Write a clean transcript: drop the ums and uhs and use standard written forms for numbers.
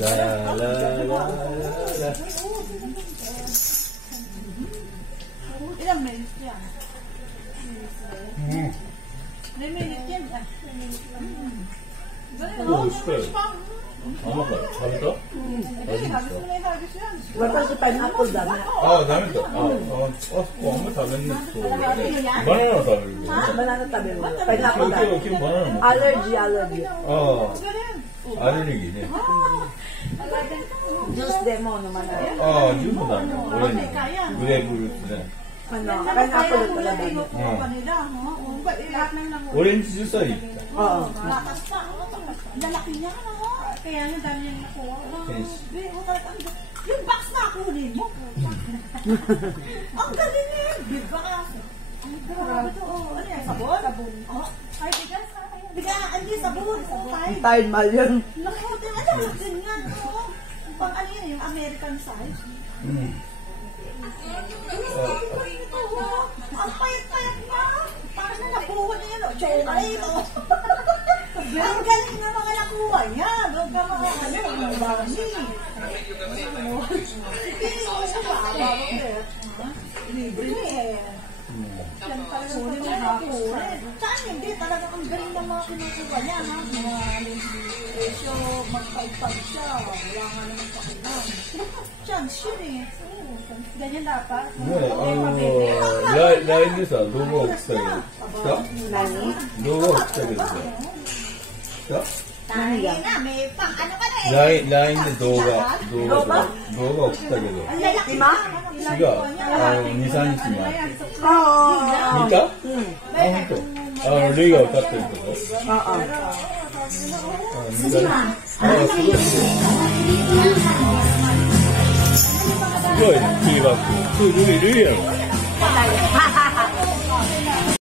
라라라라라. Ilang minutes yan? May minute yan. 오, 맛있어요. 안 먹어요. 잘했다? Wala sa pineapple dami. 아, 잘했다. 엄마 다 맵네, 또. 바나나 다 맵네. Banana tabi mo. Pineapple dami. 오케이, 바나나 먹어. Allergy. 아르르기네. Juice demo naman. 이거 나 오렌지. 그레이프루트네. Pineapple talaga dami. 오렌지 주스 있다. Oo. Lalaki niya, kaya yung dami yung nakuha. Yes. Yung box na kunin mo. Ang galing yun. Big box. Ang grabe to. Ano yan? Sabon? Ay, bigas. Hindi sabon. Tired mal yun. Naku, ano din nga. Pang ano yun, yung American size. Ang payat-payat niya. Parang na nabuho na yun. Chocolate. Ang galing na mga nakuha niya. Doon ka mga mga bami. Libre eh. Yan talaga kunin na nakuha. Saan hindi? Talaga ang galing ng mga kinukuha niya. Mga presyo, magpagpag siya. Wala nga naman pakilang. Chance yun eh. Ganyan dapat. 라인에서 로고 없어요. Nani? 로고 없어요. Tayo na, may pang ano ka na eh. 라인에 노가 없다고요. Ang lalaki Ima? 지가 2, 3日前. Oo. 진짜? 또. 레이가 없다고. Oo.すごい、キーバッグ。ルイやろ。